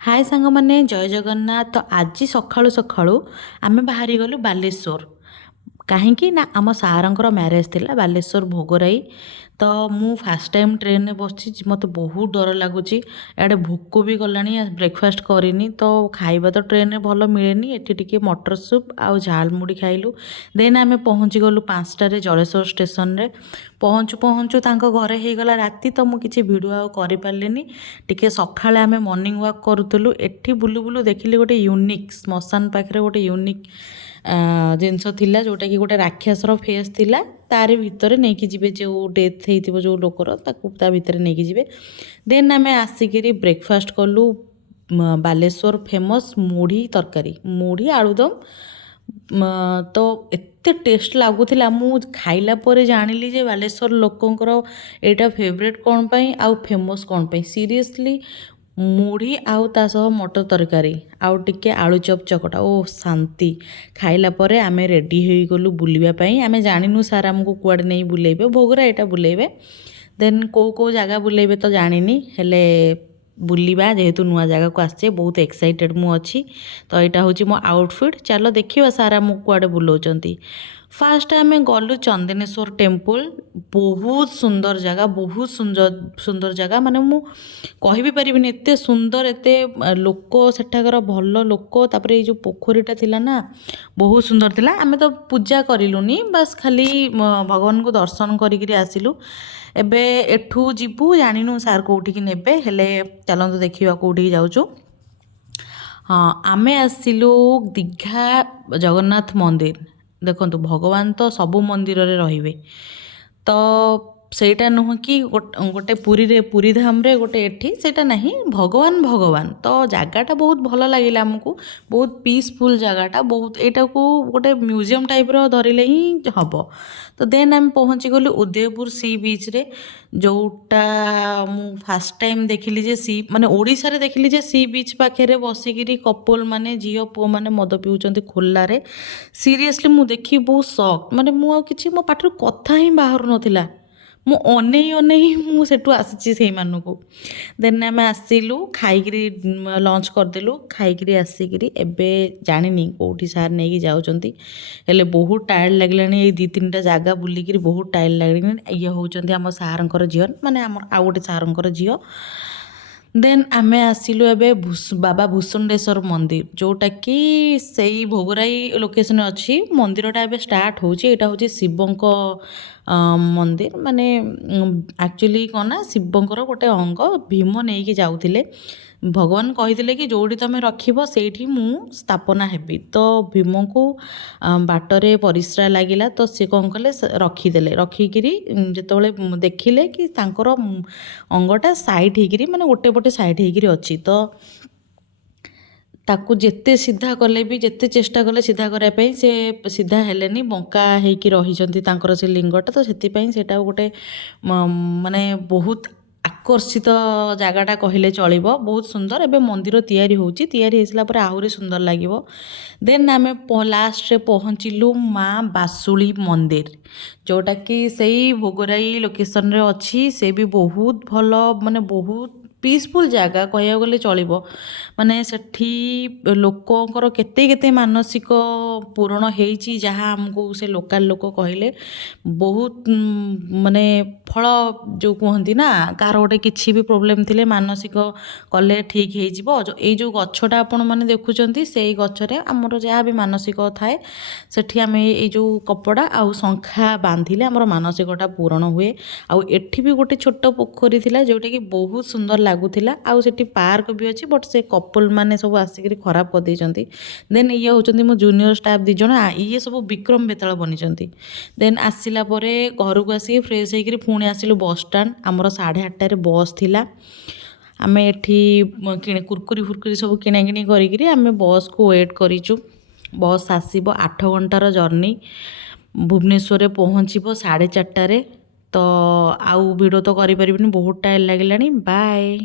हाय सांग मैंने जय जगन्नाथ। तो आज सकाळू सकाळू आमे बाहरी गलु बालेश्वर कहीं ना आम सारंकर मैरेज थिला बालेश्वर भोगराई। तो मु फास्ट टाइम ट्रेन में बसी मत बहुत डर लगुच इे भोक भी गलानी ब्रेकफास्ट करनी तो खाଇବା तो ट्रेन में भल मिलेनी एटी टिके मटर सूप आउ झालमुड़ी खाइलु। देन आमे पहुँची गलु 5टारे जलेश्वर स्टेशन रे पहुँचु पहुँचु तांको घरे हो गला राति। तो मु किछि वीडियो आउ करि पारलिनी। टिके सखाळे आमे मॉर्निंग वॉक करूतलु एठी बुलु बुलु देखिली गोटे यूनिक श्मशान पाखरे गोटे यूनिक जिनस थिला जोटा कि गोटे राक्षसर फेस थिला तारि भितर नेकी जिवे जो डेथ हेइतिबो जो लोकर ताकू ता भितर नेकी जिवे। देन आमे आसिकिरी ब्रेकफास्ट कलु बालेश्वर फेमस मुढ़ी तरकारी मुढ़ी आलुदम। तो एते टेस्ट लगुला मु खाइला परे जानिली जे बालेश्वर लोकंकर एटा फेवरेट कौन पाई आउ फेमस कौन पाई। सीरियसली मुढ़ी आउ ता सह मटर तरकारी आउ टिके आलू चप चकटा ओ शांति। खाइला परे आमे रेडी हो गलु बुलिबा पई। आमे जानिनु सार हमको कुआडे नहीं बुलेबे भोगरा एटा बुलेबे। देन को जगह बुलेबे तो जानिनी हेले बुलिबा जेहेतु नुआ जगह को आसे बहुत एक्साइटेड मु अच्छी। तो यहाँ हूँ मो आउटफिट चलो देखिए सारा मु कुआडे बुलाउचंती। फास्ट आमे गलु चंदनेश्वर टेम्पल बहुत सुंदर जगह बहुत सुंदर सुंदर जगह माने मु कहि भी परिबिनी एते सुंदर एते लोक सेठाकर भल लोक तापर ये जो पोखरीटा थिला ना बहुत सुंदर थिला। आमे तो पूजा करिलुनी बस खाली भगवान को दर्शन करिकिरी आसिलु। एबे एठू जीवु जानिनु सार कोठी नेबे हेले चलंतु देखिबा कोठी जाउचु। हाँ आमे आसिलु दीघा जगन्नाथ मंदिर। देखंतु भगवान तो सबु मंदिर रे रहिबे तो सेटा नुह कि गोटे पुरी धाम रे गोटे एठी सेटा नहीं भगवान भगवान तो जगाटा बहुत भल लगिला आमको बहुत पीसफुल जगाटा बहुत एटा को गोटे म्यूजियम टाइप रो धरिले ही हब। तो देन आम पहुँची गलु उदयपुर सी बीच रे जोटा मु फास्ट टाइम देखिली जे सी माने ओडिसा रे देखिली जे सी बीच पाखे बसिकी कपल माने झील पुओ माने मद पिउचंती खोला रे। सीरियसली मु देखी बहुत शॉक माने मु किछि मो पाठर कथा ही बाहर नथिला मु अनेई मु सेठू आसी से मानू। देन आम आसिलु खाइकिरी लंच करदेलु खाइकिरी आसिकिरी एबे जानिनी कोठी सार नहीं जाउचंती हेले बहुत टायर्ड लागलानी। ये 2-3टा जगह बुलिकिरी बहुत टायर्ड लागलानी। ये होउचंती आम सारंकर झियो माने आम आउ गोटे सारंकर झियो। देन आमे आसिलु एबे बाबा भूषुंडेश्वर मंदिर जोटा कि सेई भोगराई लोकेशन अच्छी मंदिरटा एबे स्टार्ट होची। एटा होची शिवंक मंदिर माने एक्चुअली कौन ना शिवंकर गोटे अंग भीम नहीं कि जाउथिले भगवान कही कि जोड़ी तुम रखिब सेठी मु स्थापना हेबी। तो भीम को बाटरे परिश्रा लगिला तो सी कौन कले रखीदे रखिकी जिते देखिले कि तांकर अंगटा साइड होकर माने गोटे पटे साइड होकर अच्छी। तो ताकू जेते सीधा कले भी जेते चेष्टा कले सीधा करने से सीधा हेलेनी बंका होकर रही तांकर से लिंगटा। तो से सेटा गोटे माने बहुत आकर्षित जगटा कहले चलिबो बहुत सुंदर। एबे मंदिर तैयारी होची तैयारी हेसला पर आहुरी सुंदर लागिबो। देन आमे लास्ट रे पहुँचिलु माँ बासुली मंदिर जोटा कि सही भोगराई लोकेशन रे अच्छी। से भी बहुत भल माने बहुत पीसफुल जगह कहया गले चलिबो माने सेठी लोकंकर केते केते मानसिक पूरण हेइची जहाँ हमको से लोकल लोक कहले बहुत माने फल जो कहती ना कार गोटे किसी भी प्रोब्लेम थिले मानसिक कले ठीक हो जिवो। ये जो गछटा आपण माने देखुचंती से गछरे हमर जहाँ भी मानसिक थाए सेठी आमे ये जो कपड़ा आउ शंखा बांधिले हमर मानसिकटा पूरण हुए। आउ एठी भी गोटे छोट पोखरी थिला जोटा कि बहुत सुंदर लागुथिला आउ सेठी पार्क भी अच्छी बट से कपल माने सब आसिक खराब कर देइचंती। देन ये होचंती मो जूनियर स्टाफ 2 जण ये सब विक्रम बेताल बनिचंती। देन आसिला परे घर को आसी फ्रेश होकर पुणी आसिलु बस स्टाण्ड आमर 8:30 बस थिला। आमे एठी कुरकुरी फुरकुरी सब किना किनी करिकिरी आमे बस को वेट करिचु। बस आसीबो 8 घंटार जर्नी भुवनेश्वर रे पहुँचीबो 4:30 रे। तो आउ वीडियो तो करि परिबिनी बहुत टाइम लागिलानी। बाय।